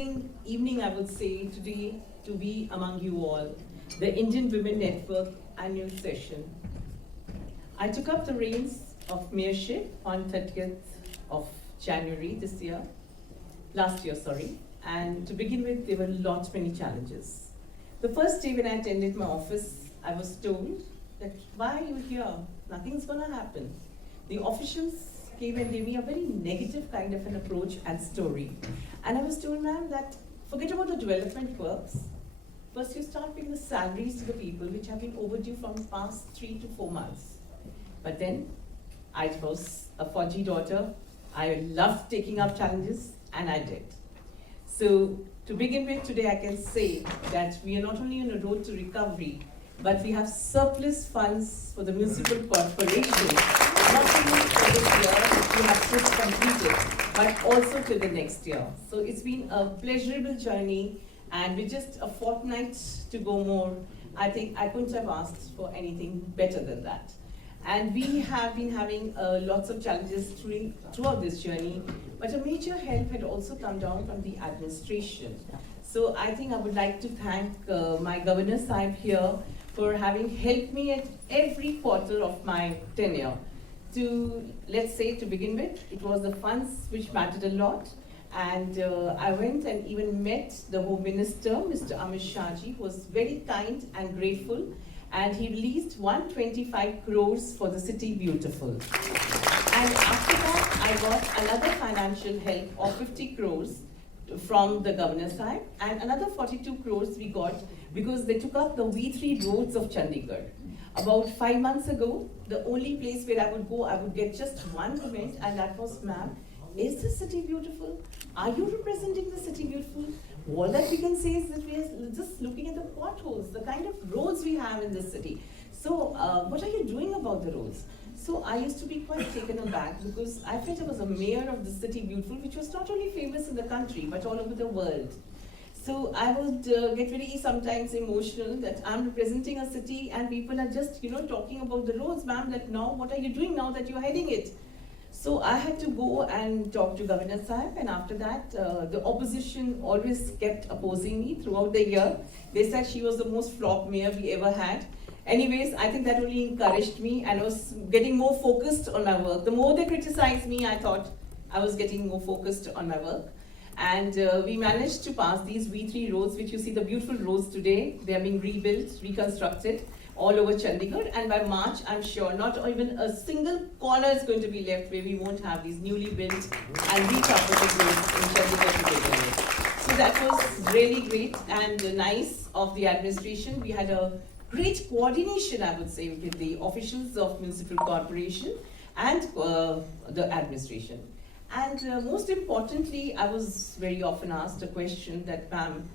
Evening, I would say, today to be among you all, the Indian Women Network annual session. I took up the reins of mayorship on 30th of January last year, sorry. And to begin with, there were many challenges. The first day when I attended my office, I was told that, why are you here? Nothing's gonna happen. The officials came and gave me a very negative kind of an approach and story. And I was told, ma'am, that forget about the development works. First, you start paying the salaries to the people which have been overdue from the past 3 to 4 months. But then, I was a Fauji daughter. I loved taking up challenges, and I did. So, to begin with, today I can say that we are not only on a road to recovery, but we have surplus funds for the municipal corporation, not only for this year, which we have just completed, but also to the next year. So it's been a pleasurable journey, and with just a fortnight to go more, I think I couldn't have asked for anything better than that. And we have been having lots of challenges throughout this journey, but a major help had also come down from the administration. So I think I would like to thank my Governor Sahib here for having helped me at every quarter of my tenure. Let's say to begin with, it was the funds which mattered a lot. And I went and even met the Home Minister, Mr. Amit Shahji, who was very kind and grateful. And he released 125 crores for the city beautiful. And after that, I got another financial help of 50 crores from the Governor side, and another 42 crores we got because they took up the V3 roads of Chandigarh. About 5 months ago, the only place where I would go, I would get just one comment, and that was, ma'am, is the city beautiful? Are you representing the city beautiful? All that we can say is that we are just looking at the potholes, the kind of roads we have in this city. So what are you doing about the roads? So I used to be quite taken aback because I felt I was a mayor of the city beautiful, which was not only famous in the country, but all over the world. So I would get very sometimes emotional that I'm representing a city and people are just, talking about the roads, ma'am, that now, what are you doing now that you're heading it? So I had to go and talk to Governor Sahib, and after that, the opposition always kept opposing me throughout the year. They said she was the most flop mayor we ever had. Anyways, I think that only encouraged me, and I was getting more focused on my work. The more they criticized me, I thought I was getting more focused on my work. And we managed to pass these V3 roads, which you see the beautiful roads today. They are being rebuilt, reconstructed all over Chandigarh. And by March, I'm sure not even a single corner is going to be left where we won't have these newly built and recarpeted roads in Chandigarh to begin with. So that was really great and nice of the administration. We had a great coordination, I would say, with the officials of municipal corporation and the administration. And most importantly, I was very often asked a question that, ma'am,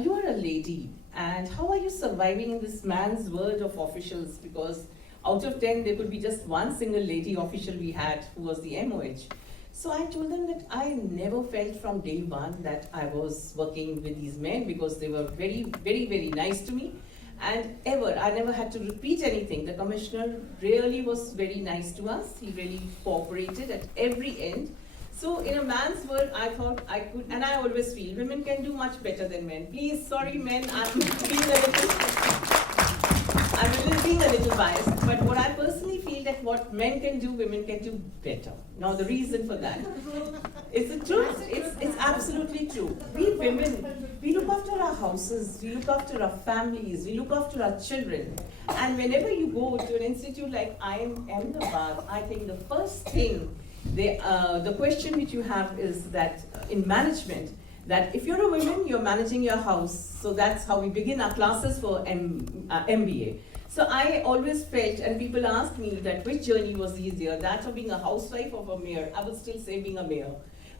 you are a lady, and how are you surviving in this man's world of officials? Because out of 10, there could be just one single lady official we had, who was the MOH. So I told them that I never felt from day one that I was working with these men, because they were very, very, very nice to me. And I never had to repeat anything. The commissioner really was very nice to us. He really cooperated at every end. So in a man's world, I thought I could, and I always feel women can do much better than men. Please, sorry men, I'm being a little biased. But what I personally feel that what men can do, women can do better. Now the reason for that is the truth. It's absolutely true. We women, we look after our houses, we look after our families, we look after our children. And whenever you go to an institute like IIM Ahmedabad, I think the first thing, the question which you have is that in management, that if you're a woman, you're managing your house. So that's how we begin our classes for MBA. So I always felt, and people ask me that which journey was easier, that of being a housewife or a mayor. I would still say being a mayor.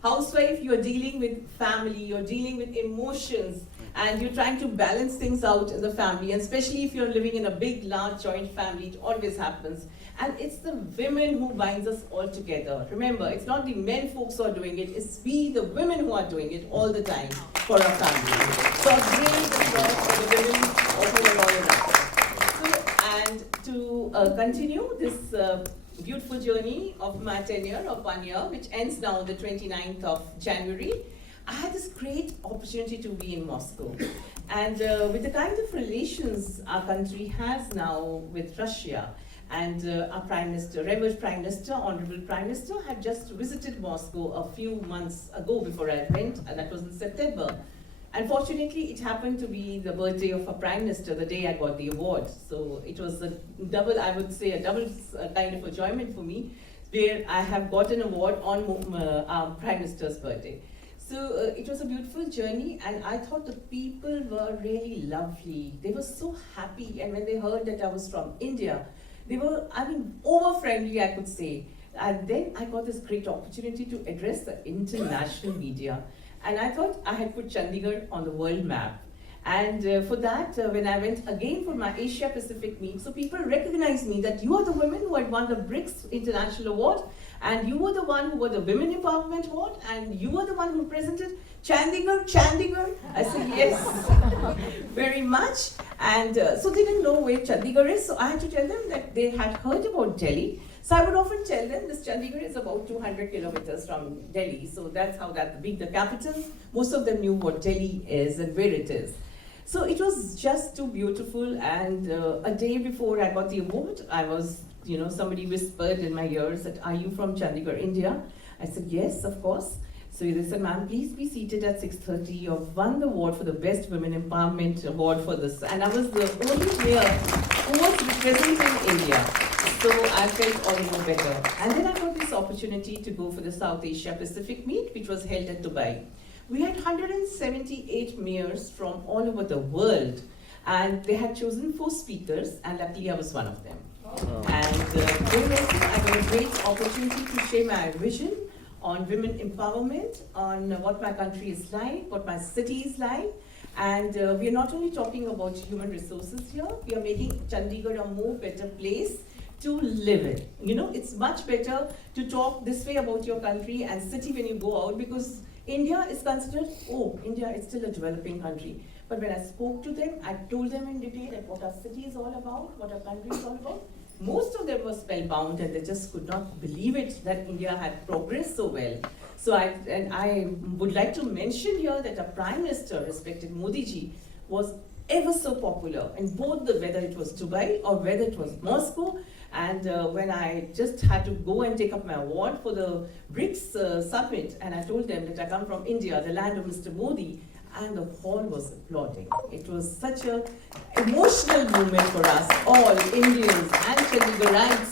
Housewife, you're dealing with family, you're dealing with emotions, and you're trying to balance things out in the family, and especially if you're living in a big, large joint family, it always happens. And it's the women who binds us all together. Remember, it's not the men folks who are doing it, it's we, the women, who are doing it all the time for our family. So a great applause for the women who are all around. And to continue this beautiful journey of my tenure of 1 year, which ends now on the 29th of January, I had this great opportunity to be in Moscow. And with the kind of relations our country has now with Russia, and our Prime Minister, Revered Prime Minister, Honorable Prime Minister, had just visited Moscow a few months ago before I went, and that was in September. And fortunately, it happened to be the birthday of our Prime Minister, the day I got the award. So it was a double, I would say, a double kind of enjoyment for me, where I have got an award on our Prime Minister's birthday. So it was a beautiful journey, and I thought the people were really lovely. They were so happy, and when they heard that I was from India, they were, over friendly, I could say. And then I got this great opportunity to address the international media. And I thought I had put Chandigarh on the world map. And for that, when I went again for my Asia Pacific meet, so people recognized me that you are the woman who had won the BRICS International Award, and you were the one who won the Women Empowerment Award, and you were the one who presented Chandigarh. I said, yes, very much. And so they didn't know where Chandigarh is, so I had to tell them that they had heard about Delhi. So I would often tell them this Chandigarh is about 200 kilometers from Delhi, so that's how that being the capital, most of them knew what Delhi is and where it is. So it was just too beautiful, and a day before I got the award, I was, somebody whispered in my ears that, are you from Chandigarh, India? I said, yes, of course. So they said, ma'am, please be seated at 6:30. You've won the award for the Best Women Empowerment Award for this. And I was the only mayor who was representing India. So I felt all the more better. And then I got this opportunity to go for the South Asia Pacific meet, which was held at Dubai. We had 178 mayors from all over the world, and they had chosen 4 speakers, and luckily I was one of them. Oh. And there also I got a great opportunity to share my vision on women empowerment, on what my country is like, what my city is like. And we are not only talking about human resources here, we are making Chandigarh a more better place to live in. It's much better to talk this way about your country and city when you go out, because India is considered, India is still a developing country. But when I spoke to them, I told them in detail that what our city is all about, what our country is all about. Most of them were spellbound, and they just could not believe it that India had progressed so well. So I would like to mention here that our Prime Minister, respected Modi ji, was ever so popular in both whether it was Dubai or whether it was Moscow. And when I just had to go and take up my award for the BRICS summit, and I told them that I come from India, the land of Mr. Modi, and the hall was applauding. It was such an emotional moment for us, all Indians and Chandigarhites,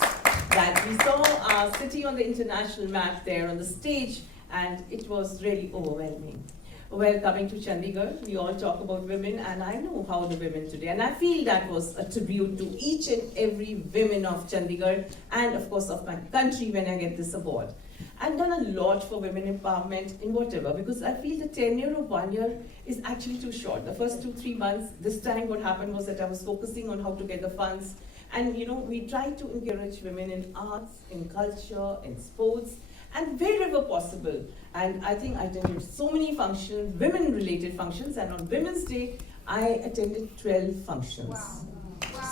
that we saw our city on the international map there on the stage, and it was really overwhelming. Well, coming to Chandigarh, we all talk about women, and I know how the women today, and I feel that was a tribute to each and every woman of Chandigarh, and of course of my country when I get this award. I've done a lot for women empowerment in whatever, because I feel the tenure of 1 year is actually too short. The first 2-3 months, this time what happened was that I was focusing on how to get the funds, and we tried to encourage women in arts, in culture, in sports, and wherever possible. And I think I attended so many functions, women-related functions, and on Women's Day, I attended 12 functions. Wow.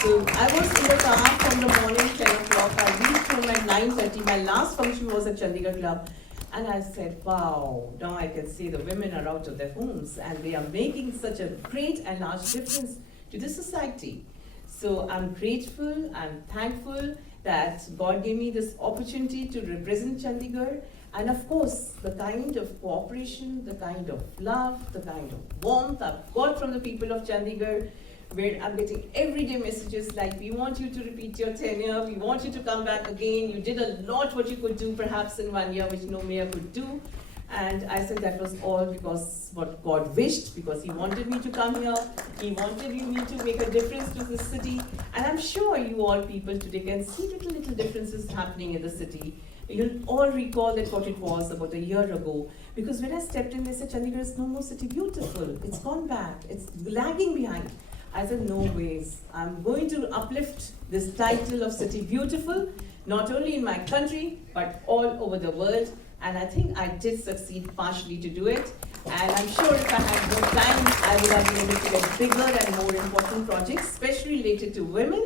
So I was in the car from the morning, 10 o'clock. I reached home at 9:30. My last function was at Chandigarh Club. And I said, wow, now I can see the women are out of their homes, and they are making such a great and large difference to the society. So I'm grateful, I'm thankful that God gave me this opportunity to represent Chandigarh. And of course, the kind of cooperation, the kind of love, the kind of warmth I've got from the people of Chandigarh, where I'm getting everyday messages like, we want you to repeat your tenure, we want you to come back again, you did a lot what you could do perhaps in 1 year, which no mayor could do. And I said that was all because what God wished, because He wanted me to come here, He wanted me to make a difference to the city. And I'm sure you all people today can see little differences happening in the city. You'll all recall that what it was about a year ago. Because when I stepped in, they said, Chandigarh is no more city beautiful. It's gone back. It's lagging behind. I said, no ways. I'm going to uplift this title of City Beautiful, not only in my country, but all over the world. And I think I did succeed partially to do it. And I'm sure if I had more time, I would have been able to get bigger and more important projects, especially related to women.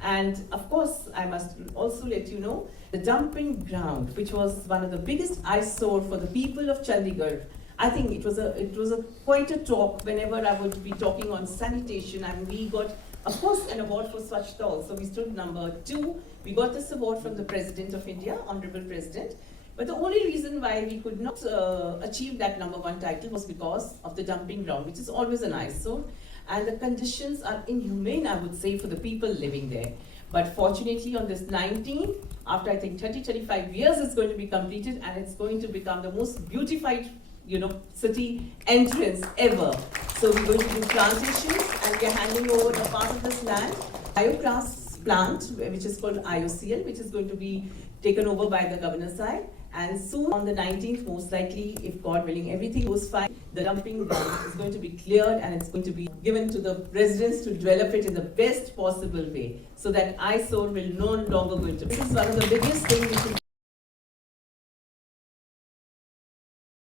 And of course, I must also let you know, the dumping ground, which was one of the biggest eyesore for the people of Chandigarh. I think it was a quite a talk whenever I would be talking on sanitation, and we got, of course, an award for Swachhta also. We stood number 2. We got this award from the President of India, Honorable President. But the only reason why we could not achieve that number 1 title was because of the dumping ground, which is always an eyesore. And the conditions are inhumane, I would say, for the people living there. But fortunately, on this 19th, after I think 35 years, it's going to be completed, and it's going to become the most beautified, city entrance ever. So we're going to do plantations, and we're handing over a part of this land, biogas plant, which is called IOCL, which is going to be taken over by the governor's side. And soon, on the 19th, most likely, if God willing, everything goes fine, the dumping ground is going to be cleared, and it's going to be given to the residents to develop it in the best possible way, so that eyesore will no longer going to. This is one of the biggest things we should